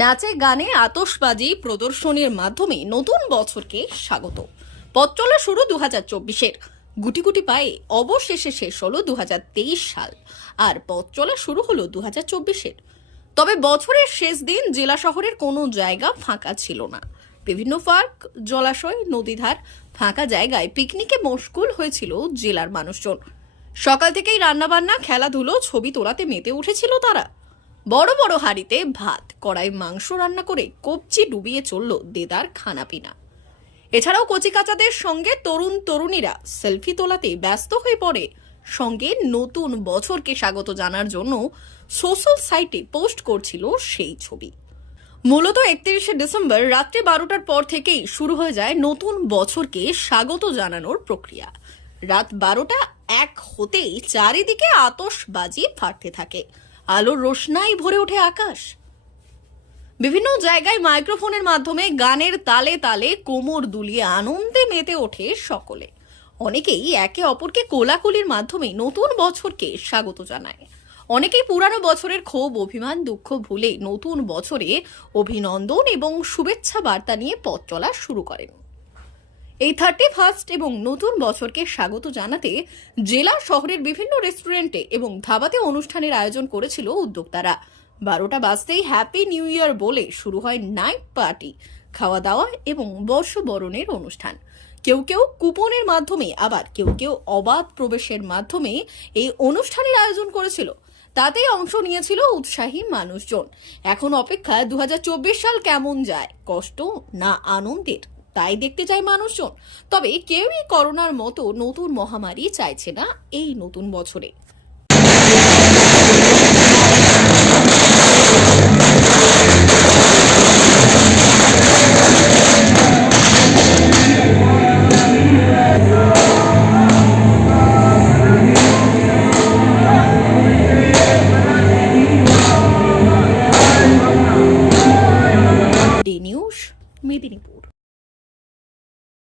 নাচে গানে আতশবাজি প্রদর্শনীর মাধ্যমে নতুন বছরকে স্বাগত। পথ চলা শুরু দু হাজার চব্বিশের। গুটি গুটি পায়ে অবশেষে শেষ হলো দু হাজার তেইশ সাল আর পথ চলা শুরু হলো দু হাজার চব্বিশের। তবে বছরের শেষ দিন জেলা শহরের কোনো জায়গা ফাঁকা ছিল না। বিভিন্ন পার্ক, জলাশয়, নদীধার ফাঁকা জায়গায় পিকনিকে মশগুল হয়েছিল জেলার মানুষজন। সকাল থেকেই রান্নাবান্না, খেলাধুলো, ছবি তোলাতে মেতে উঠেছিল তারা। বড় বড় হাঁড়িতে ভাত, কড়াই মাংস রান্না করে কবজি ডুবিয়ে চলল দেদার খানাপিনা। এছাড়াও কচিকাচাদের সঙ্গে তরুণ তরুণীরা সেলফি তোলাতে ব্যস্ত হয়ে পড়ে। সঙ্গে নতুন বছরকে স্বাগত জানার জন্য সোশ্যাল সাইটে পোস্ট করছিল সেই ছবি। মূলত একত্রিশে ডিসেম্বর রাত্রি বারোটার পর থেকেই শুরু হয়ে যায় নতুন বছরকে স্বাগত জানানোর প্রক্রিয়া। রাত বারোটা এক হতেই চারিদিকে আতশবাজি ফাটতে থাকে। আলোর রোশনাই ভরে ওঠে আকাশ। বিভিন্ন জায়গায় মাইক্রোফোনের মাধ্যমে গানের তালে তালে কোমর দুলিয়ে আনন্দে মেতে ওঠে সকলে। অনেকেই একে অপরকে কোলাকুলির মাধ্যমে নতুন বছরকে স্বাগত জানায়। অনেকেই পুরানো বছরের ক্ষোভ, অভিমান, দুঃখ ভুলে নতুন বছরে অভিনন্দন এবং শুভেচ্ছা বার্তা নিয়ে পথ চলা শুরু করেন। এই থার্টি ফার্স্ট এবং নতুন বছরকে স্বাগত জানাতে জেলা শহরের বিভিন্ন রেস্টুরেন্টে এবং ধাবাতে অনুষ্ঠানের আয়োজন করেছিল উদ্যোক্তারা। বারোটা বাজতেই হ্যাপি নিউ ইয়ার বলে শুরু হয় নাইট পার্টি খাওয়া দাওয়া এবং বর্ষবরণের অনুষ্ঠান। কেউ কেউ কুপনের মাধ্যমে, আবার কেউ কেউ অবাধ প্রবেশের মাধ্যমে এই অনুষ্ঠানের আয়োজন করেছিল। তাতে অংশ নিয়েছিল উৎসাহী মানুষজন। এখন অপেক্ষা দু হাজার চব্বিশ সাল কেমন যায়? কষ্ট না আনন্দের? তাই দেখতে চায় মানুষজন। তবে কেউই করোনার মতো নতুন মহামারী চাইছে না এই নতুন বছরে। মেদিনীপুর।